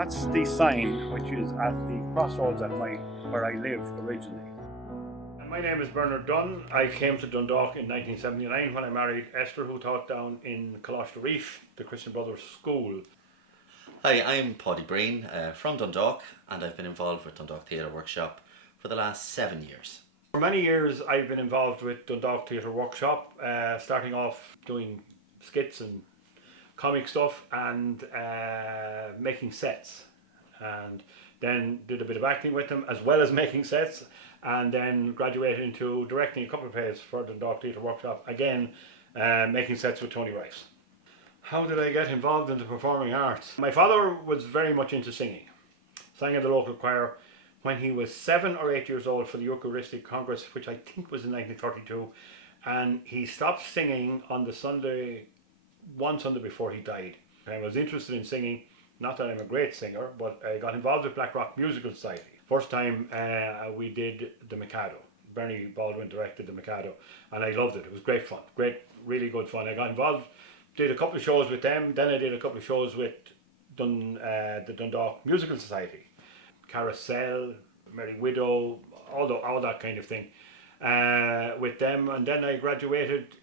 That's the sign which is at the crossroads at where I live originally. My name is Bernard Dunn. I came to Dundalk in 1979 when I married Esther, who taught down in Coláiste, the Christian Brothers School. Hi, I'm Paddy Breen from Dundalk, and I've been involved with Dundalk Theatre Workshop for the last 7 years. For many years I've been involved with Dundalk Theatre Workshop, starting off doing skits and comic stuff and making sets, and then did a bit of acting with them as well as making sets, and then graduated into directing a couple of plays for Dundalk Theatre Workshop, again making sets with Tony Rice. How did I get involved in the performing arts? My father was very much into singing. Sang in the local choir when he was 7 or 8 years old for the Eucharistic Congress, which I think was in 1932, and he stopped singing on the Sunday, one Sunday before he died. I was interested in singing, not that I'm a great singer, but I got involved with Black Rock Musical Society. First time we did The Mikado. Bernie Baldwin directed The Mikado, and I loved it. It was great fun, really good fun. I got involved, did a couple of shows with them, then I did a couple of shows with the Dundalk Musical Society. Carousel, Merry Widow, all that kind of thing with them, and then I graduated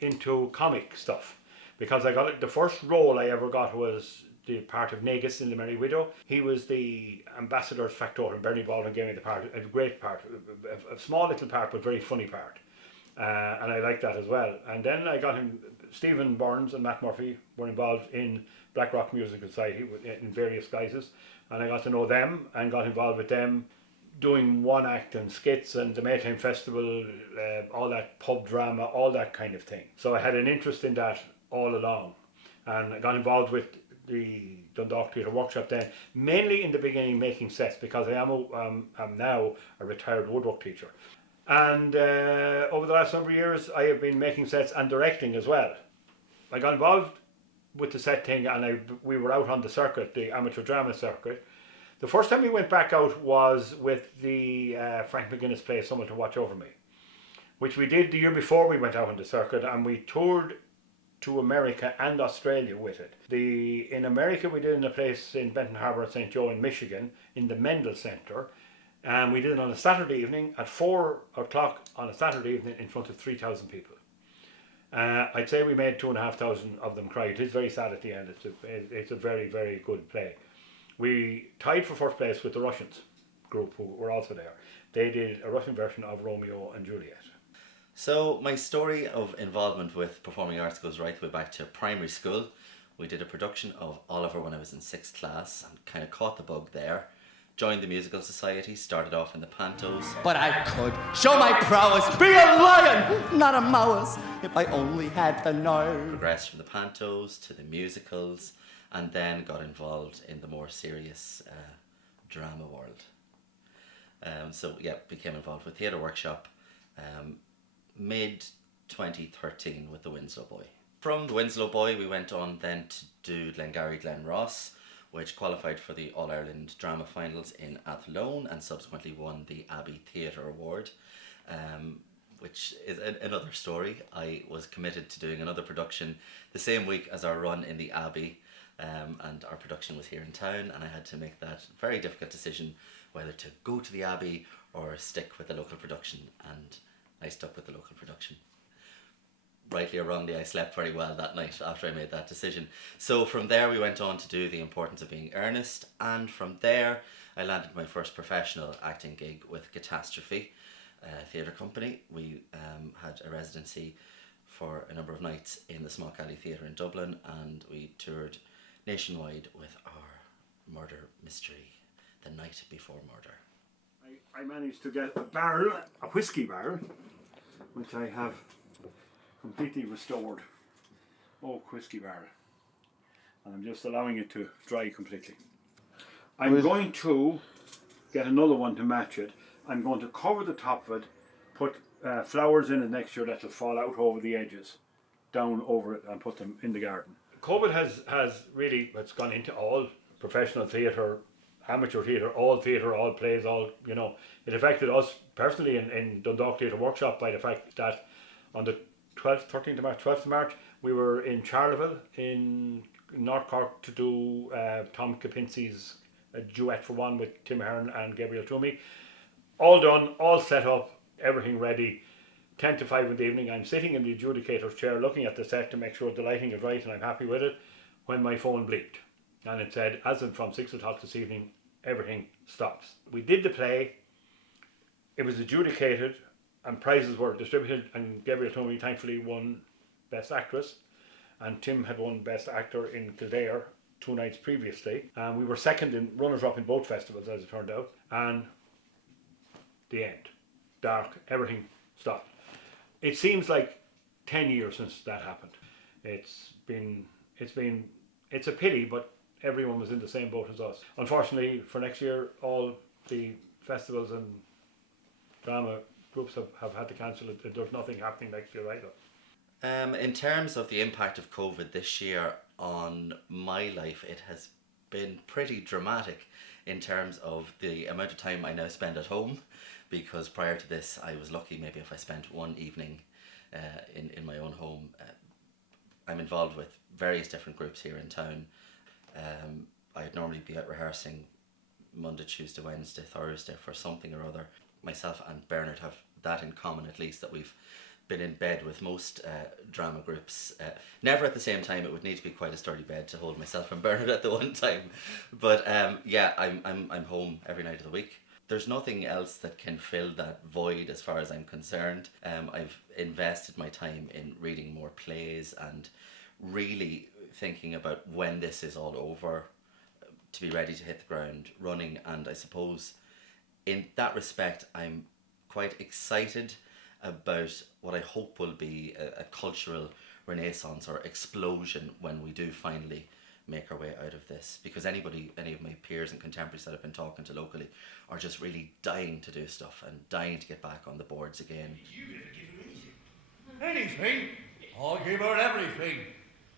into comic stuff because I got it. The first role I ever got was the part of Negus in the Merry Widow. He was the ambassador's factotum. Bernie Baldwin gave me the part, a great part, a small little part but very funny part, and I liked that as well. And then I got him. Stephen Burns and Matt Murphy were involved in Black Rock Musical Society in various guises, and I got to know them and got involved with them doing one act and skits and the Maytime Festival, all that pub drama, all that kind of thing. So I had an interest in that all along, and I got involved with the Dundalk Theatre Workshop then, mainly in the beginning making sets, because I am now a retired woodwork teacher. And over the last number of years I have been making sets and directing as well. I got involved with the set thing, and we were out on the circuit, the amateur drama circuit. The first time we went back out was with the Frank McGuinness play Someone to Watch Over Me, which we did the year before we went out on the circuit, and we toured to America and Australia with it. In America we did it in a place in Benton Harbor, St. Joe in Michigan, in the Mendel Centre, and we did it on a Saturday evening at 4 o'clock on a Saturday evening in front of 3,000 people. I'd say we made 2,500 of them cry. It is very sad at the end. It's a very, very good play. We tied for first place with the Russians group, who were also there. They did a Russian version of Romeo and Juliet. So my story of involvement with performing arts goes right the way back to primary school. We did a production of Oliver when I was in 6th class and kind of caught the bug there. Joined the musical society, started off in the pantos. But I could show my prowess, be a lion, not a mouse, if I only had the nerve. Progressed from the pantos to the musicals, and then got involved in the more serious drama world. Became involved with Theatre Workshop mid-2013 with the Winslow Boy. From the Winslow Boy we went on then to do Glengarry Glen Ross, which qualified for the All-Ireland Drama Finals in Athlone and subsequently won the Abbey Theatre Award, which is another story. I was committed to doing another production the same week as our run in the Abbey, and our production was here in town, and I had to make that very difficult decision whether to go to the Abbey or stick with the local production, and I stuck with the local production. Rightly or wrongly, I slept very well that night after I made that decision. So from there we went on to do The Importance of Being Earnest, and from there I landed my first professional acting gig with Catastrophe Theatre Company. We had a residency for a number of nights in the Smock Alley Theatre in Dublin, and we toured nationwide with our murder mystery, The Night Before Murder. I managed to get a whiskey barrel, which I have completely restored. Oak whiskey barrel, and I'm just allowing it to dry completely. I'm going to get another one to match it. I'm going to cover the top of it, put flowers in it next year that'll fall out over the edges, down over it, and put them in the garden. COVID has really, it's gone into all professional theatre, amateur theatre, all plays, all, you know. It affected us personally in Dundalk Theatre Workshop by the fact that on the 12th of March, we were in Charleville in North Cork to do Tom Kapinski's duet for one with Tim Hearn and Gabriel Toomey. All done, all set up, everything ready. 10 to 5 in the evening, I'm sitting in the adjudicator's chair looking at the set to make sure the lighting is right and I'm happy with it, when my phone bleeped. And it said, as in from 6 o'clock this evening, everything stops. We did the play, it was adjudicated, and prizes were distributed, and Gabriel Toomey thankfully won Best Actress, and Tim had won Best Actor in Kildare 2 nights previously, and we were second in runners-up in both festivals as it turned out, and the end. Dark, everything stopped. It seems like 10 years since that happened. It's a pity, but everyone was in the same boat as us. Unfortunately, for next year, all the festivals and drama groups have had to cancel it. There's nothing happening next year either. In terms of the impact of COVID this year on my life, it has been pretty dramatic in terms of the amount of time I now spend at home, because prior to this I was lucky maybe if I spent one evening in my own home. I'm involved with various different groups here in town. I'd normally be out rehearsing Monday, Tuesday, Wednesday, Thursday for something or other. Myself and Bernard have that in common, at least, that we've been in bed with most drama groups. Never at the same time. It would need to be quite a sturdy bed to hold myself and Bernard at the one time. But yeah, I'm home every night of the week. There's nothing else that can fill that void as far as I'm concerned. I've invested my time in reading more plays and really thinking about when this is all over to be ready to hit the ground running. And I suppose in that respect I'm quite excited about what I hope will be a cultural renaissance or explosion when we do finally make our way out of this, because any of my peers and contemporaries that I've been talking to locally are just really dying to do stuff and dying to get back on the boards again. You never give her anything. Anything? I'll give her everything.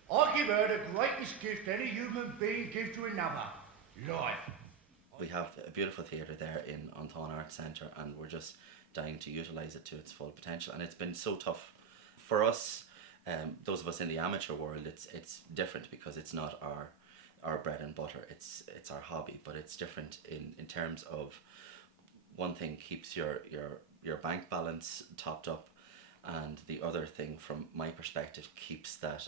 I'll give her the greatest gift any human being gives to another: life. We have a beautiful theatre there in An Tain Arts Centre, and we're just dying to utilise it to its full potential. And it's been so tough for us. Those of us in the amateur world, it's different because it's not our bread and butter. It's our hobby, but it's different in terms of one thing keeps your bank balance topped up, and the other thing, from my perspective, keeps that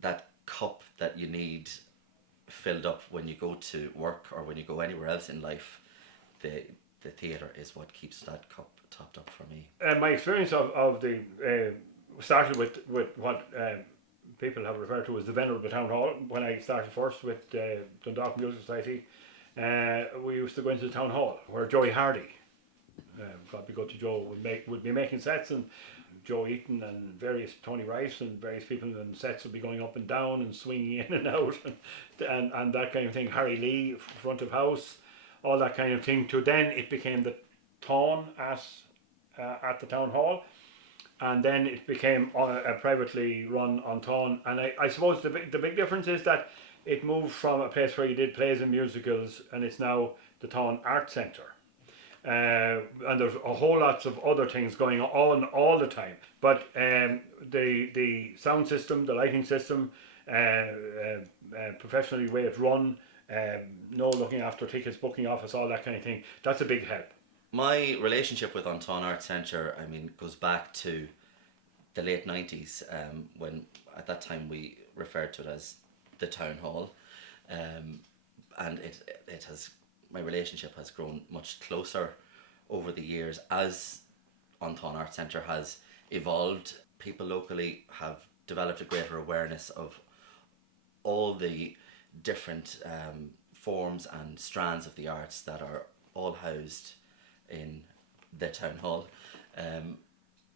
that cup that you need filled up when you go to work or when you go anywhere else in life. The theatre is what keeps that cup topped up for me. My experience of the started with what people have referred to as the Venerable Town Hall. When I started first with Dundalk Music Society, we used to go into the Town Hall where Joey Hardy, God be good to Joe, would be making sets, and Joe Eaton and various Tony Rice and various people in sets would be going up and down and swinging in and out and that kind of thing. Harry Lee, front of house, all that kind of thing. To then it became the Tawn at the Town Hall, and then it became a privately run An Tain. And I suppose the big difference is that it moved from a place where you did plays and musicals, and it's now the Tain Arts Centre. And there's a whole lots of other things going on all the time. But the sound system, the lighting system, professionally way it's run, no looking after tickets, booking office, all that kind of thing, that's a big help. My relationship with An Tain Arts Centre, I mean, goes back to the late 90s, when at that time we referred to it as the Town Hall, and it has, my relationship has grown much closer over the years as An Tain Arts Centre has evolved. People locally have developed a greater awareness of all the different forms and strands of the arts that are all housed in the Town Hall.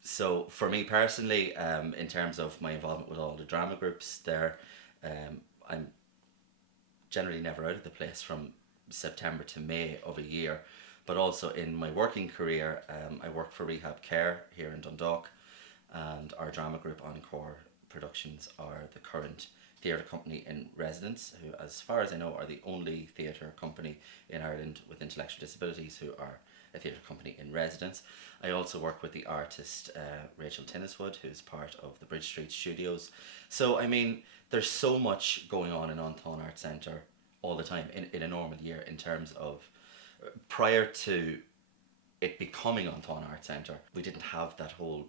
So for me personally, in terms of my involvement with all the drama groups there, I'm generally never out of the place from September to May of a year. But also in my working career, I work for Rehab Care here in Dundalk, and our drama group Encore Productions are the current theatre company in residence, who, as far as I know, are the only theatre company in Ireland with intellectual disabilities who are a theatre company in residence. I also work with the artist Rachel Tinniswood, who's part of the Bridge Street Studios. So, I mean, there's so much going on in An Tain Arts Centre all the time in a normal year, in terms of, prior to it becoming An Tain Arts Centre, we didn't have that whole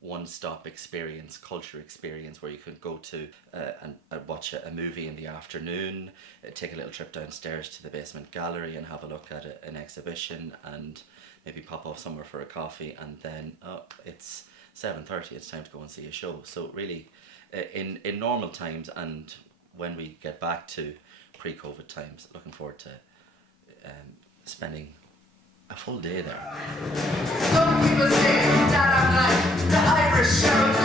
one-stop experience, culture experience, where you could go to and watch a movie in the afternoon, take a little trip downstairs to the basement gallery and have a look at an exhibition, and maybe pop off somewhere for a coffee, and then it's 7:30, it's time to go and see a show. So really, in normal times, and when we get back to pre-COVID times, looking forward to spending a full day there. Some people say that I'm like the Irish Sheriff.